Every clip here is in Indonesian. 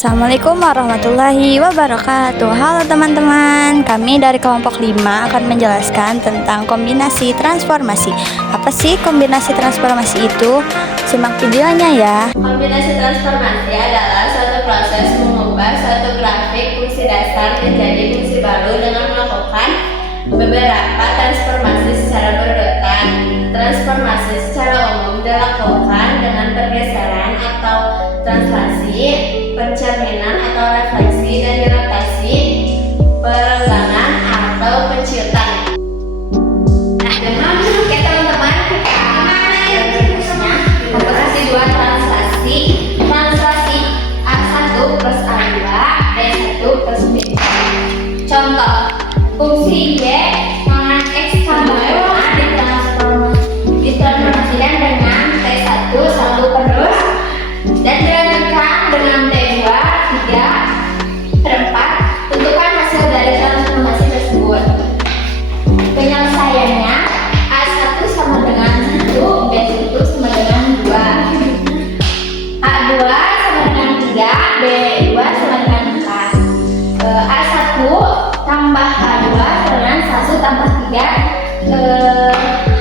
Assalamualaikum warahmatullahi wabarakatuh. Halo teman-teman, kami dari kelompok 5 akan menjelaskan tentang kombinasi transformasi. Apa sih kombinasi transformasi itu? Simak videonya ya. Kombinasi transformasi adalah suatu proses mengubah suatu grafik fungsi dasar menjadi fungsi baru dengan melakukan beberapa transformasi secara berurutan. Transformasi secara umum dilakukan dengan pergeseran atau translasi, pencerminan atau refleksi, dan dilatasi, perenggangan atau penciutan. Nah, dengan oke teman-teman, gimana ya rumusnya? Komposisi dua translasi A1 plus A2 B1 plus B2. Contoh, fungsi Y dengan X tambah 5 ditransformasikan dengan T1 1 terus dan dilanjutkan dengan T2 3 4. Tentukan hasil dari transformasi tersebut. Penyelesaiannya A1 sama dengan 1, B1 sama dengan 2, A2 sama dengan 3, B2 sama dengan 4. A1 tambah A2 dengan 1 tambah 3,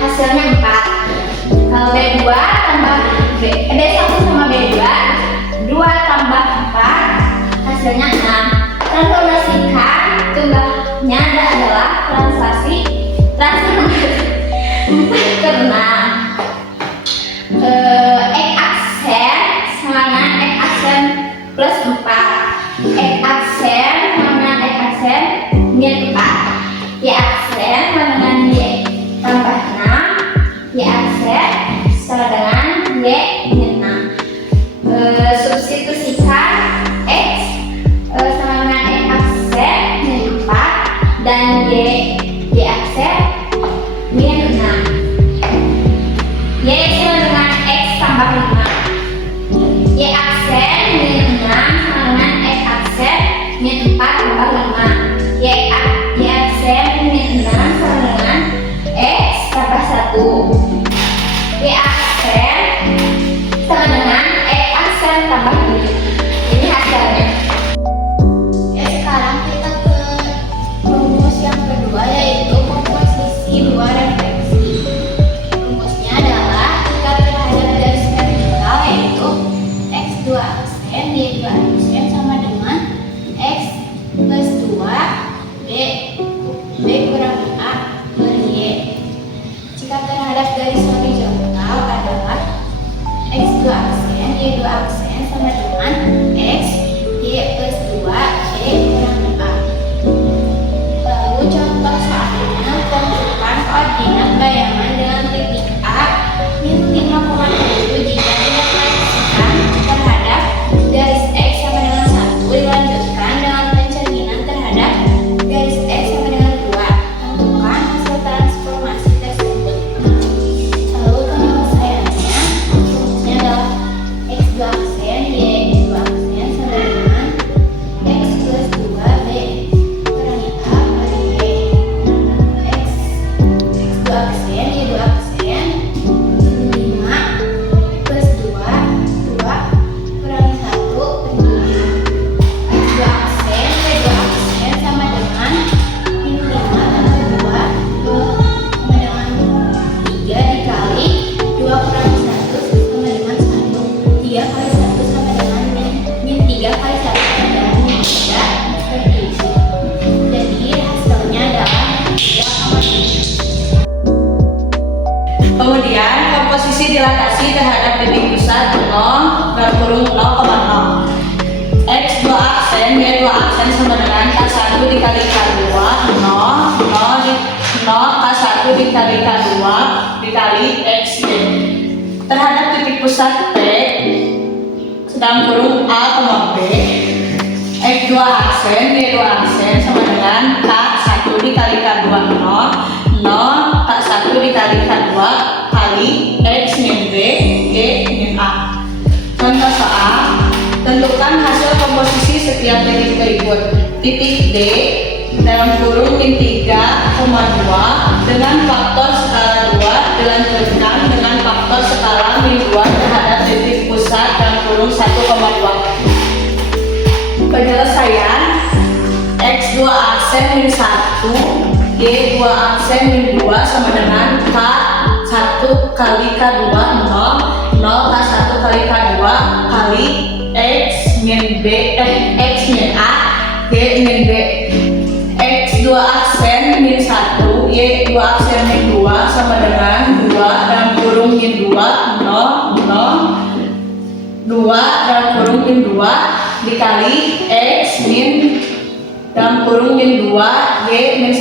hasilnya 4. B2 tambah B1 sama B2, 2 tambah 4, hasilnya 6. Transformasikan jumlahnya adalah transformasi 4 ke 6. X aksen sama dengan X aksen plus 4. X aksen sama dengan X aksen min 4. Y aksen sama dengan Y tambah 6. Y aksen sama dengan Y min 6. Substitusikan X sama dengan X aksen min 4 dan Y aksen min 6. Y sama dengan X tambah 5. Y aksen min 6 sama dengan X aksen min 4 tambah 5. Y aksen min 6 sama dengan X tambah 1. Y aksen sama dengan X aksen tambah 7. Ini hasilnya. Ya, sekarang kita ke rumus yang kedua, yaitu komposisi dua refleksi. Rumusnya adalah jika terhadap garis vertikal yaitu X2 aksen Y2 aksen sama dengan X plus 2 B kurang A per Y. Jika terhadap garis horizontal adalah X2 aksen Y2 aksen sama dengan X Y plus 2 B kurang A. Lalu contoh soalnya, tentukan koordinat bayangan dengan titik A min 5,7 jika direfleksikan terhadap garis X sama dengan 1 dilanjutkan dengan pencerminan terhadap garis X sama dengan 2. Tentukan hasil transformasi tersebut. Lalu penyelesaiannya, rumusnya adalah X2 aksen Y2 aksen sama dengan X plus 2 B kurangi A per Y. X2 aksen Y2 aksen 5 plus 2 kurangi 1 per 5. X2 aksen Y2 aksen sama dengan min 5 tambah 2 sama dengan 3 dikali 2 kurangi 1 sama dengan 1. 3 kali 1 sama dengan min 3 kali 1 sama dengan min 3 per 7. Jadi hasilnya adalah 3,7. Kemudian komposisi dilatasi terhadap titik pusat 0,0. X2 aksen Y2 aksen sama dengan K1 dikali K2 K1 dikali K2 dikali X Y. Terhadap titik pusat T sedang kurung A, B, X2 aksen Y2 aksen sama dengan K1 dikali K2 K1 dikali K2 kali X min B G min A. Contoh soal, tentukan hasil komposisi setiap titik berikut. Titik D dalam kurung min 3,2 dengan faktor skala 2 dilanjutkan dengan faktor skala min 2 terhadap titik pusat dalam kurung 1,2. Penyelesaian X 2 aksen min 1 Y 2 aksen min 2 sama dengan K 1 kali K2 0 0 K 1 kali K2 kali X min B X min A Y min B. X 2 aksen min 1 Y 2 aksen min 2 sama dengan 2 dalam kurung min 2 0 0 2 dalam kurung min 2 dikali X min dalam kurung min 2 Y min 1.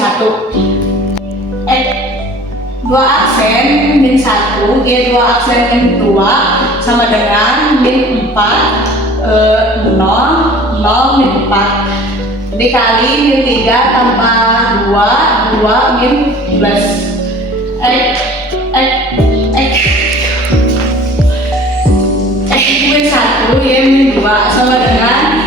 X 2 aksen min 1 Y 2 aksen min 2 sama dengan min 4 0 0 min 4 dikali min 3 tambah 2 2 min plus X min 1 Y min 2 sama dengan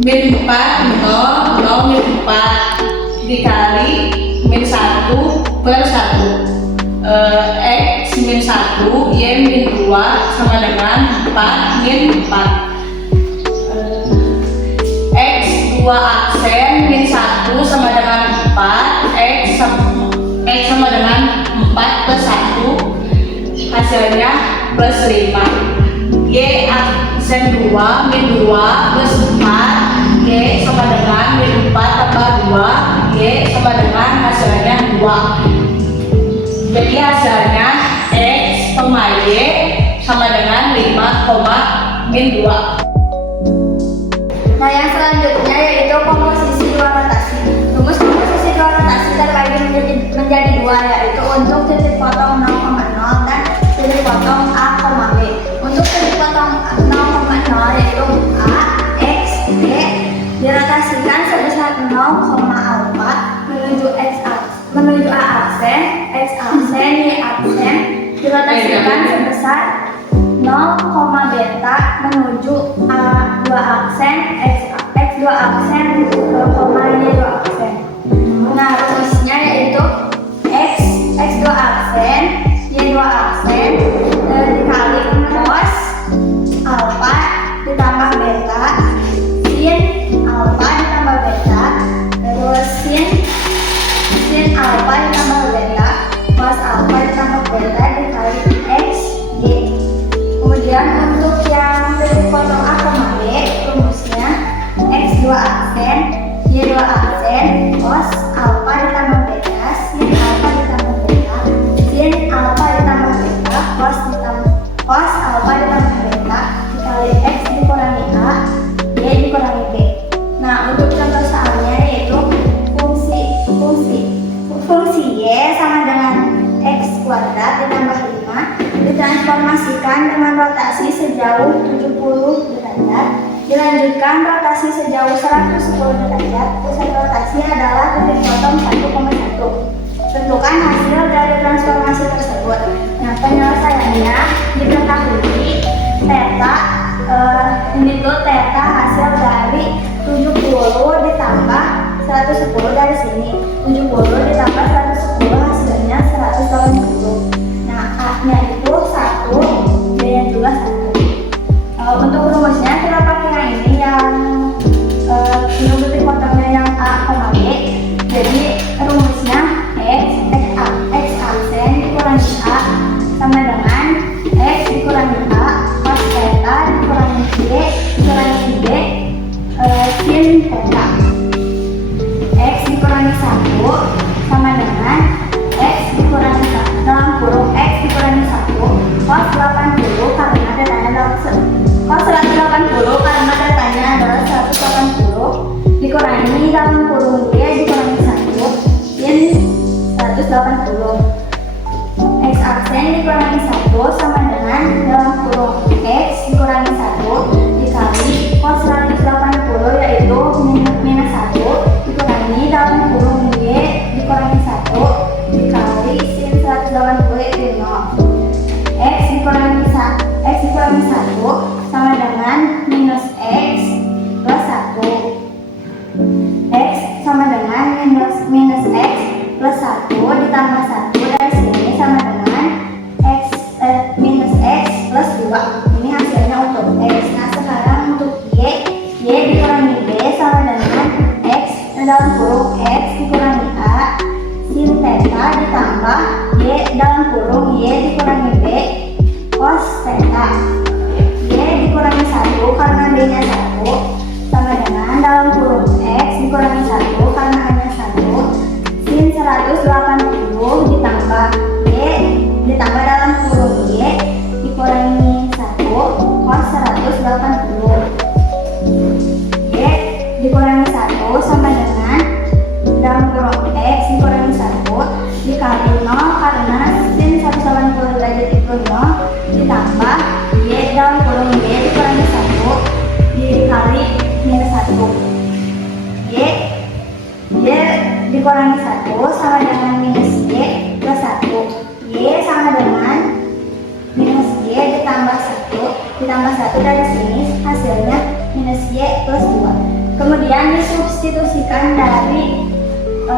min 4 0 0 min 4 dikali min 1 per 1 X min 1 Y min 2 sama dengan 4 min 4 X 2 aksen min 1 sama dengan 4 X sama dengan 4 plus 1 hasilnya plus 5 Y aksen 2 min 2 plus 4 Y sama dengan min 4 tambah 2 Y sama dengan hasilnya 2. Jadi hasilnya X, Y sama dengan 5, min 2. Nah, yang selanjutnya yaitu komposisi dua rotasi. Rumus komposisi dua rotasi terbagi menjadi dua, yaitu untuk titik potong 0,0 dan titik potong A, B. Untuk titik potong 0,0 yaitu A, X, B dirotasikan sebesar 0, alfa menuju A aksen, X aksen, Y aksen dirotasikan sebesar 0, beta menuju A2 aksen, X2 aksen, Y 2 aksen. Nah, rumusnya yaitu X2 aksen, Y 2 aksen dikali cos alfa ditambah beta, sin alfa ditambah beta, terus sin alfa ditambah beta, cos alfa ditambah beta dikali X, Y. Kemudian untuk yang titik potong A, B, rumusnya X 2 aksen, Y 2 aksen, cos alfa ditambah beta, sin alfa ditambah beta, sin alfa ditambah beta, cos alfa ditambah beta dikali X dikurangi A, Y dikurangi B. Nah, untuk contoh soalnya yaitu fungsi Y sama dengan X kuadrat ditambah 5 ditransformasikan dengan rotasi sejauh 70 derajat, dilanjutkan rotasi sejauh 110 derajat. Pusat rotasi adalah titik potong 1,1. Tentukan hasil dari transformasi tersebut. Nah, penyelesaiannya diketahui theta ini tuh theta hasil dari 70 ditambah 110 dari sini. 70 ditambah 110 hasilnya 180. Nah, A-nya itu 1, B-nya juga 1. Untuk rumusnya kita pakai yang ini, yang titik potongnya yang A, B. Jadi rumusnya X aksen dikurangi A sama dengan X dikurangi A cos theta dikurangi Y dikurangi B sin theta. X dikurangi 1 sama dengan X dikurangi 1 dalam kurung X dikurangi 1 cos 80 karena datanya adalah cos 180 karena datanya adalah 180 dikurangi dalam kurung Y dikurangi 1 sin 180. X aksen dikurangi 1 sama dengan dalam kurung X dikurangi 1 dikali cos 180 yaitu minus 1 dikurangi dalam kurung Y dikurangi 1 dikali sin 180 yaitu 0. X dikurangi 1 sama dengan minus X plus 1. X sama dengan minus X plus 1 ditambah 1 dari sini sama dengan minus X plus 2. Ini hasilnya untuk X. Nah, sekarang untuk Y dikurangi ditambah Y dalam kurung Y dikurangi B cos theta. Y dikurangi 1 karena B-nya 1 sama dengan dalam kurung X dikurangi 1 karena hanya 1 sin 180 ditambah Y ditambah dalam kurung Y dikurangi 1 cos 180. Y dikurangi 1 sama dengan dalam kurung X dikurangi 1 dikali 0 karena sin 180 derajat itu 0 ditambah Y dalam kurung Y dikurangi 1 dikali minus 1. Y dikurangi 1 sama dengan minus Y plus 1. Y sama dengan minus Y ditambah 1 dari sini hasilnya minus Y plus 2. Kemudian disubstitusikan dari Y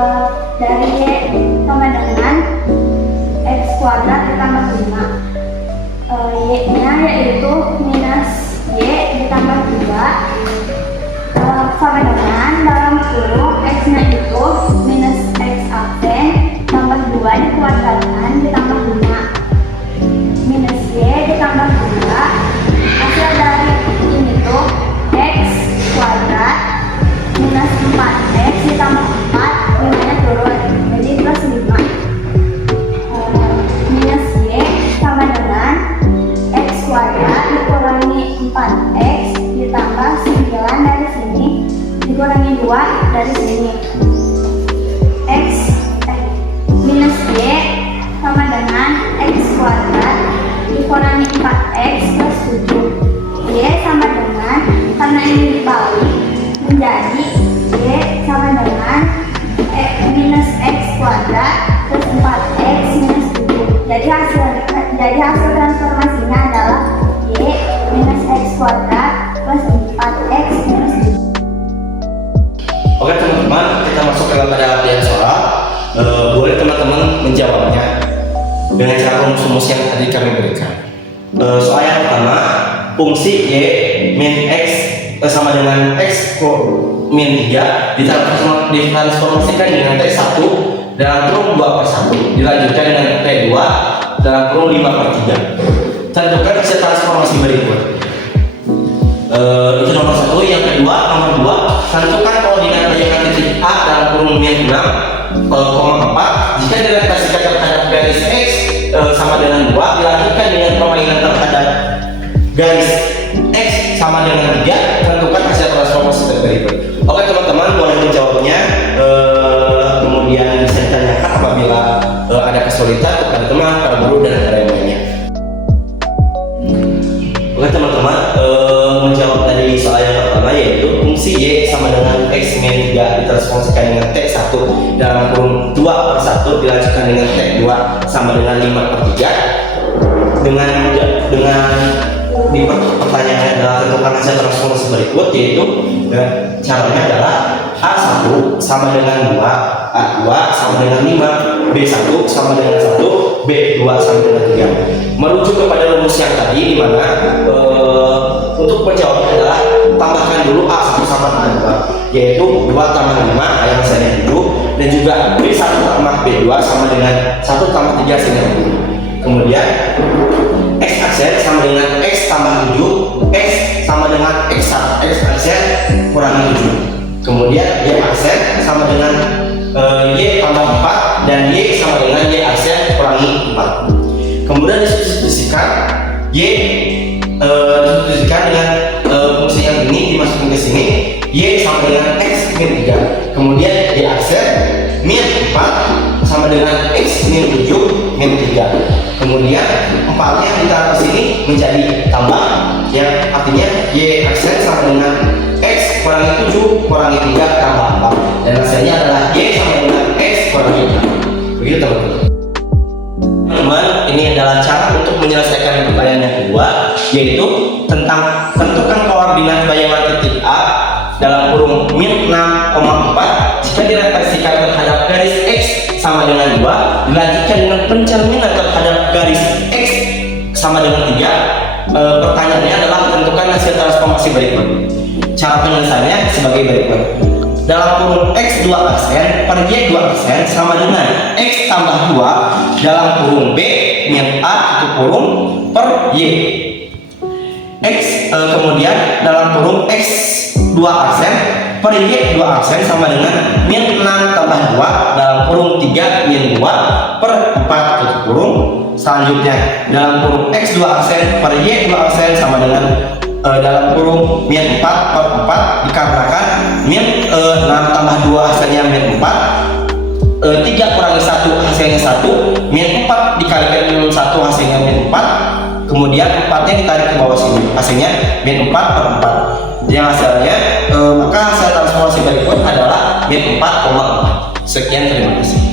sama dengan X kuadrat ditambah 5. Y nya yaitu minus Y ditambah 2 sama dengan dalam kurung X nya itu minus X aksen tambah 2 dikuadratkan ditambah 5 minus Y ditambah 2 hasil dari ini tuh X kuadrat minus 4X ditambah 4 nilainya turun jadi plus 5 minus Y sama dengan X kuadrat dikurangi 4X ditambah 9 dari sini dikurangi 2 dari sini minus Y sama dengan X kuadrat dikurangi 4X plus 7. Y sama dengan, karena ini dibalik menjadi Y sama dengan minus X kuadrat plus 4X minus 7. Jadi hasil transformasinya adalah Y minus X kuadrat plus 4X minus 7. Oke teman-teman, kita masuk ke pada latihan soal. Boleh teman-teman menjawabnya dengan cara rumus-rumus yang tadi kami berikan. Soal yang pertama, fungsi Y min X sama dengan X min 3 ditransformasikan dengan T1 dalam kurung 2/1 dilanjutkan dengan T2 dalam kurung 5/3. Tentukan hasil transformasi berikut. Itu nomor 1. Yang kedua, nomor 2, tentukan koordinat bayangan titik A dalam kurung min 6,4 jika direlasikan terhadap garis X sama dengan 2 dilanjutkan dengan permainan terhadap garis X sama dengan 3. Tentukan hasil transformasi berikut. Oke teman-teman, boleh menjawabnya, kemudian bisa ditanyakan apabila ada kesulitan kepada teman, kepada guru, dan ada yang lainnya. Oke teman-teman, menjawab tadi soal yang pertama yaitu fungsi Y sama dengan X min 3 ditransformasikan dengan T1 dalam kurung 2/1 dilanjutkan dengan T2 sama dengan 5/3. Dengan di pertanyaannya adalah tentukan hasil transformasi berikut, yaitu caranya adalah A1 sama dengan 2, A2 sama dengan 5, B1 sama dengan 1, B2 sama dengan 3. Merujuk kepada rumus yang tadi, di mana untuk menjawabnya adalah tambahkan dulu A1 sama A2, yaitu 2 tambah 5 yang hasilnya 7, dan juga B1 tambah B2 sama dengan 1 tambah 3 hasilnya 7. Kemudian X aksen sama dengan X tambah 7, X sama dengan X aksen kurangi 7. Kemudian Y aksen sama dengan Y tambah 4 dan Y sama dengan Y aksen kurangi 4. Kemudian disubstitusikan Y disubstitusikan dengan fungsi yang ini dimasukin ke sini, Y sama dengan X min 3. Kemudian Y aksen min 4 sama dengan X min 7 min 3. Kemudian 4-nya ditaruh ke sini menjadi tambah, yang artinya Y aksen sama dengan X kurangi 7 kurangi 3 tambah 4, dan hasilnya adalah Y sama dengan X kurangi 4. Begitu teman-teman. Ini adalah cara untuk menyelesaikan pertanyaan yang kedua, yaitu tentang tentukan koordinat bayangan titik A dalam kurung min 6,4 jika direfleksikan terhadap garis X sama dengan 2 dilanjutkan dengan pencerminan terhadap garis X sama dengan 3. Pertanyaannya adalah tentukan hasil transformasi berikut. Cara penyelesaiannya sebagai berikut. dalam kurung X 2 aksen per Y 2 aksen sama dengan X tambah 2 dalam kurung B min A tutup kurung per Y. Kemudian dalam kurung X 2 aksen per Y 2 aksen sama dengan min 6 tambah 2 dalam kurung 3 min 2 per 4 tutup kurung. Selanjutnya dalam kurung X 2 aksen per Y 2 aksen sama dengan dalam kurung min 4 per 4 dikarenakan min 6 tambah 2 hasilnya min 4, 3 kurangi 1 hasilnya 1, min 4 dikalikan min 1 hasilnya min 4, kemudian 4 nya ditarik ke bawah sini hasilnya min 4 per 4 yang hasilnya maka hasil transformasi berikut adalah min 4,4. Sekian, terima kasih.